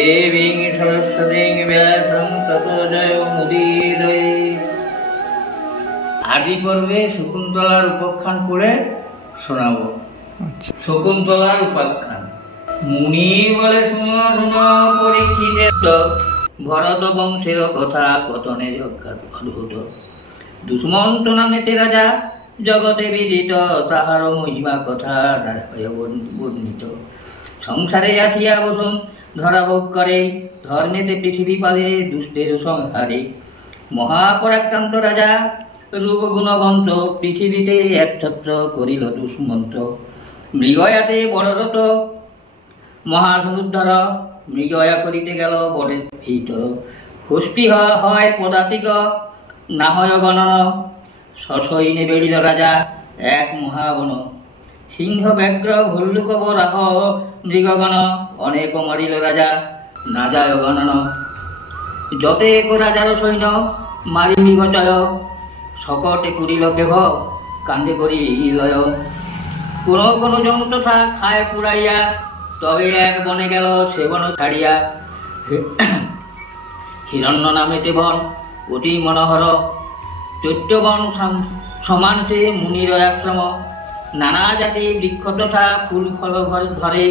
দেবীং সরস্বতীং ব্যাসং ততো জয়মুদীরয়ে। আদি পর্বে শকুন্তলার উপাখ্যান করে শোনাবো। শকুন্তলার উপাখ্যান। মুনি বলে শুনো শুনো পরীক্ষিত, ভরত বংশের কথা কতনে অদ্ভুত। দুষ্মন্ত নামেতে রাজা জগতে বিদিত, তাহার মহিমা কথা বর্ণিত। সংসারে আসিয়া বসুন ধরা ভোগ করে, ধর্মেতে পৃথিবী পালে দুষ্টের সংহারে। মহাপরাক্রান্ত রাজা রূপ গুণবন্ত, পৃথিবীতে একছত্র করিল দুষ্মন্ত। মৃগয়াতে বড়রত মহাসমুদ্র, মৃগয়া করিতে গেল বড়ে ভিতর। হস্তি হয় পদাতিক না হয় গণন, সসৈন্যে বেড়িল রাজা এক মহাবন। সিংহ ব্যাঘ্র ভল্লুক বরাহ মৃগগণ, অনেক মারিল রাজা না যায় গণন। যতে এক রাজার সৈন্য মারি মৃগজয়, সকটে করিল কেহ কান্দে করি লয়। কোন কোন জন তথা খায় পুড়াইয়া, তবে এক বনে গেল সে বন ছাড়িয়া। হিরণ্য নামেতে বন অতি মনোহর, চৈত্যবন সমান সে মুনির আশ্রম। নানা জাতি বৃক্ষ তথা ফুল ফল ধরে,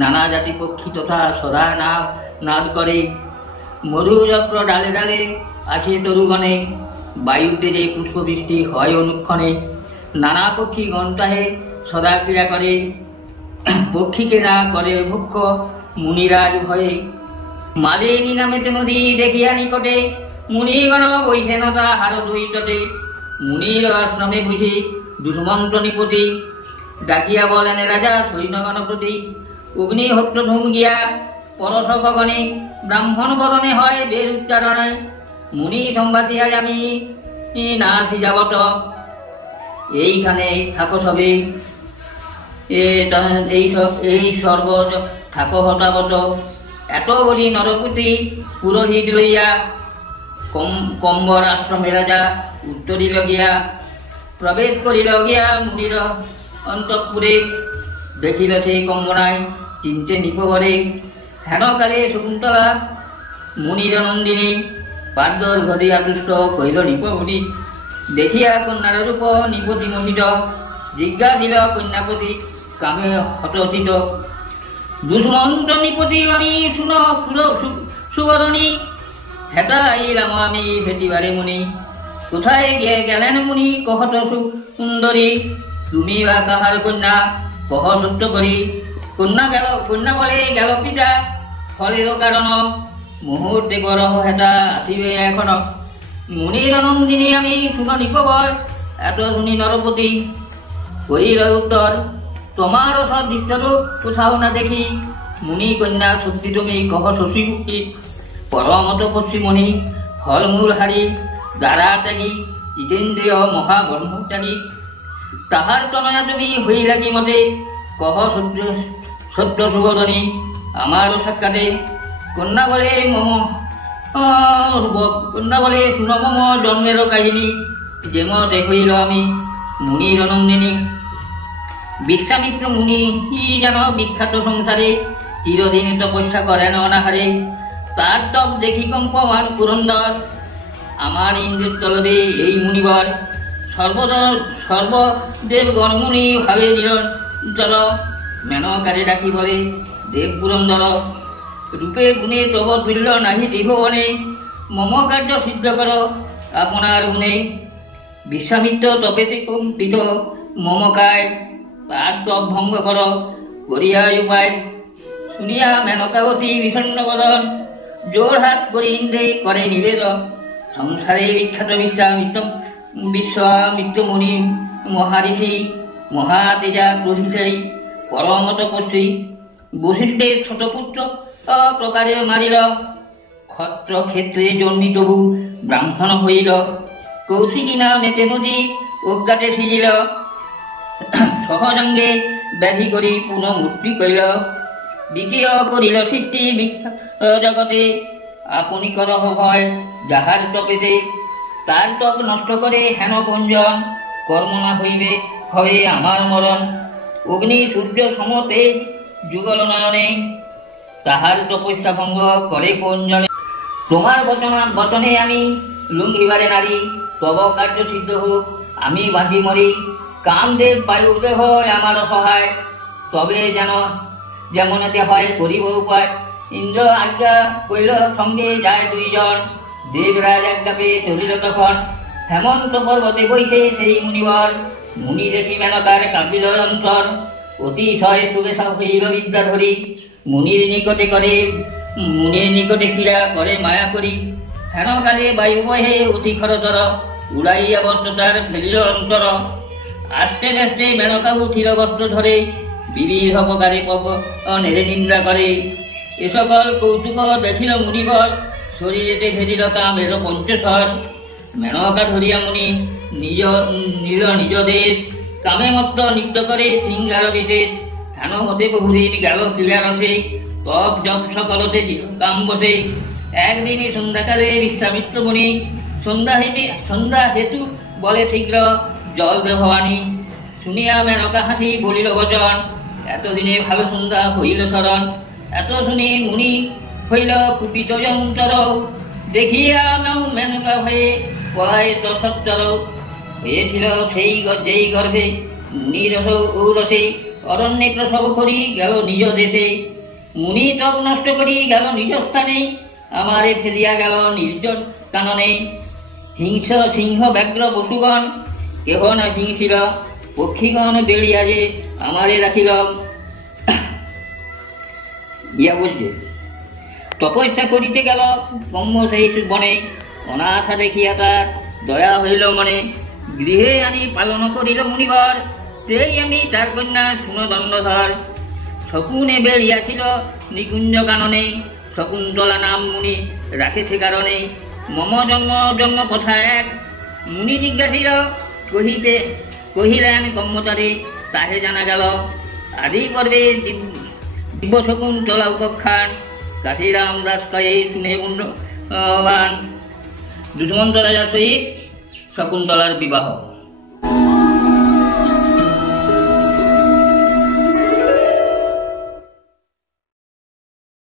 নানা জাতি পক্ষী তথা সদা নাদ করে। মধুচক্র ডালে ডালে আছে তরুগণে, বায়ুতে যে পুষ্পবৃষ্টি হয় অনুক্ষণে। নানা পক্ষী গণতাহে সদা ক্রীড়া করে, পক্ষীকে না করে মুখ্য মুনিরাজ ভয়ে। মালিনী নামেতে নদী দেখিয়া নিকটে, মুনিগণ বৈঠে না তাহার দুই তটে। মুনির আশ্রমে বুঝি দুষ্মন্ত নিপতি, ডাকিয়া বলেন রাজা সৈন্যগণ প্রতি। অগ্নিহোত্র ধূম গিয়া পরশ গগনে, ব্রাহ্মণ বদনে হয় বের উচ্চারণে। মুনি সম্বাসিয়া আমি নাসি যাবত, এইখানে থাকো সবে এই সর্ব থাকো হতাবত। এত বলি নরপতি পুরোহিত লইয়া, কম্বর আশ্রমে রাজা উত্তরিল গিয়া। প্রবেশ করিল গিয়া মুনির অন্তঃপুরে, দেখিল সেই কম্বনায় চিনতে নিপবরে। হেনকালে শকুন্তলা মুনির নন্দিনী, পাদ্যর ঘরে আতুষ্ট কইল নিপবরী। দেখিয়া কন্যার রূপ নিপতি মোহিত, জিজ্ঞাসিল কন্যাপতি কামে হতচিত। দুষ্মন্ত নিপতি আমি শুন সুবরণী, হেতা আইলাম আমি ভেটিবারে মুনি। কোথায় গেলেন মুনি কহত সুন্দরী, তুমি বা কাহার কন্যা কহ সত্য করি। কন্যা বলে গেল পিতা ফলের কারণ, মুহূর্তে গরহ হেতা আসিবে এখন। মুনির নন্দিনী আমি শুন নিপবর, এত শুনি নরপতি করিল উত্তর। তোমার সদৃষ্টরূপ কোথাও না দেখি, মুনি কন্যা সত্যি তুমি কহ শশীমুখী। পরমত পশ্চিমণি ফলমূল হারি, দ্বারা ত্যাগী জিতেন্দ্রিয় মহাব্রহ্মচারী। তাহার তনয়া তুমি হইলা কি মতে, কহ সত্য সুবরণী আমার সাক্ষাতে। কন্যা বলে শুন মম জন্মের কাহিনী, যেমতে হইল আমি মুনির নন্দিনী। বিশ্বামিত্র মুনি যেন বিখ্যাত সংসারে, চিরদিন তপস্যা করেন অনাহারে। তার তপ দেখি কম্পমান পুরন্দর, আমার ইন্দ্রের তলবে এই মুনিবর। সর্বদেব গণমুনি ভাবে নিরঞ্জল, মেনকারে ডাকি বলে দেব পুরন্দর। রূপে গুণে তব তুল্য নাহি ত্রিভুবনে, মম কার্য সিদ্ধ কর আপনার গুণে। বিশ্বামিত্র তপেতে কম্পিত মমকায়, তার তপ ভঙ্গ কর করিয়া উপায়। শুনিয়া মেনকাবতী বিষণ্ণ বদন, জোর হাত করি ইন্দ্রে করে নিবেদন। সংসারে বিখ্যাত বিশ্বামিত্র মুনি মহারিষি, মহাতেজা প্রসিসেই পরম তপস্বী। বশিষ্ঠের ছোট পুত্র প্রকারে মারিল, ক্ষত্র ক্ষেত্রে জন্মি তবু ব্রাহ্মণ হইল। কৌশিকী নামেতে নদী অজ্ঞাতে সিজিল, সহজঙ্গে ব্যাধি করি পুনঃমূর্তি কইল। দ্বিতীয় করিল সৃষ্টি জগতে, আপনি করহ ভয় যাহার তপেতে। তার তপ নষ্ট করে হেন কুঞ্জন, কর্ম না হইবে হবে আমার মরণ। অগ্নি সূর্য সমতেজ যুগল নয়নে, তাহার তপস্যা ভঙ্গ করে কোন জনে। তোমার বচনে আমি লুঙ্গিবারে নারী, তব কার্য সিদ্ধ হোক আমি বাঁধি মরি। কামদেব বায়ু দেহ আমার সহায়, তবে যেন যেমনতে হয় করিব উপায়। ইন্দ্র আজ্ঞা কইল সঙ্গে যায় দুইজন, দেবরাজ আজ্ঞা পেয়ে চলিল তখন। হেমন্ত পর্বতে বইছে সেই মুনিবর, মুনি দেখি মেনকার কাঁপিল অন্তর। অতিশয় সুরেশ হইল বিদ্যা ধরি, মুনির নিকটে ক্রীড়া করে মায়া করি। হেন কালে বায়ু বহে অতি খরতর, উড়াইয়া বস্ত্র তার ফেলিল অন্তর। আস্তে আস্তে মেনকা উঠিল বস্ত্র ধরে, বিবিধ প্রকারে নেড়ে নিন্দা করে। এ সকল কৌতুক দেখিল মুনিবর, শরীরেতে ঘেরিল কামের পঞ্চস্বর। মেনকা ধরিয়া মুনি নিজ দেশ, কামে মত্ত নৃত্য করে শৃঙ্গার বিশেষ। হেন হতে বহুদিন গেল ক্রীড়া রসে, তপ জপ সকলতে কাম বসে। একদিনই সন্ধ্যাকালে বিশ্বামিত্র মুনি, সন্ধ্যা হেতু বলে শীঘ্র জল দে ভবানী। শুনিয়া মেনকা হাসি বলিল বচন, এতদিনে ভালো সন্ধ্যা হইল স্মরণ। এত শুনি মুনি হইল কুপিত যন্তর, দেখিয়া মেনকা হয়ে পলায়িত সত্তর। হয়েছিল যেই গর্ভে মুনি রস ঔরসে, অরণ্যে প্রসব করি গেল নিজ দেশে। মুনি তপ নষ্ট করি গেল নিজ স্থানে, আমারে ফেলিয়া গেল নির্জন কাননে। সিংহ ব্যাঘ্র পশুগণ কেহ না হিংসিল, পক্ষীগণ বেড়িয়া যে আমারে রাখিল। ইয়া বলছে তপস্যা করিতে গেল ব্রহ্ম সেই বনে, অনাথা দেখিয়া তার দয়া হইল মনে। গৃহে আনি পালন করিল মুনিবর, তেই আমি তার কন্যা সুনদণ্ডধর। শকুনে বেড়িয়াছিল নিকুঞ্জ কাননে, শকুন্তলা নাম মুনি রাখেছে কারণে। মম জন্ম কথা এক, মুনি জিজ্ঞাসিল কহিলেন ব্রহ্মচারী, তাহে জানা গেল। আদি পর্বে দিব্য শকুন্তলা উপখ্যান, কাশীরাম দাস কয়ে শুনে দুষ্মন্ত রাজার সহিত শকুন্তলার বিবাহ।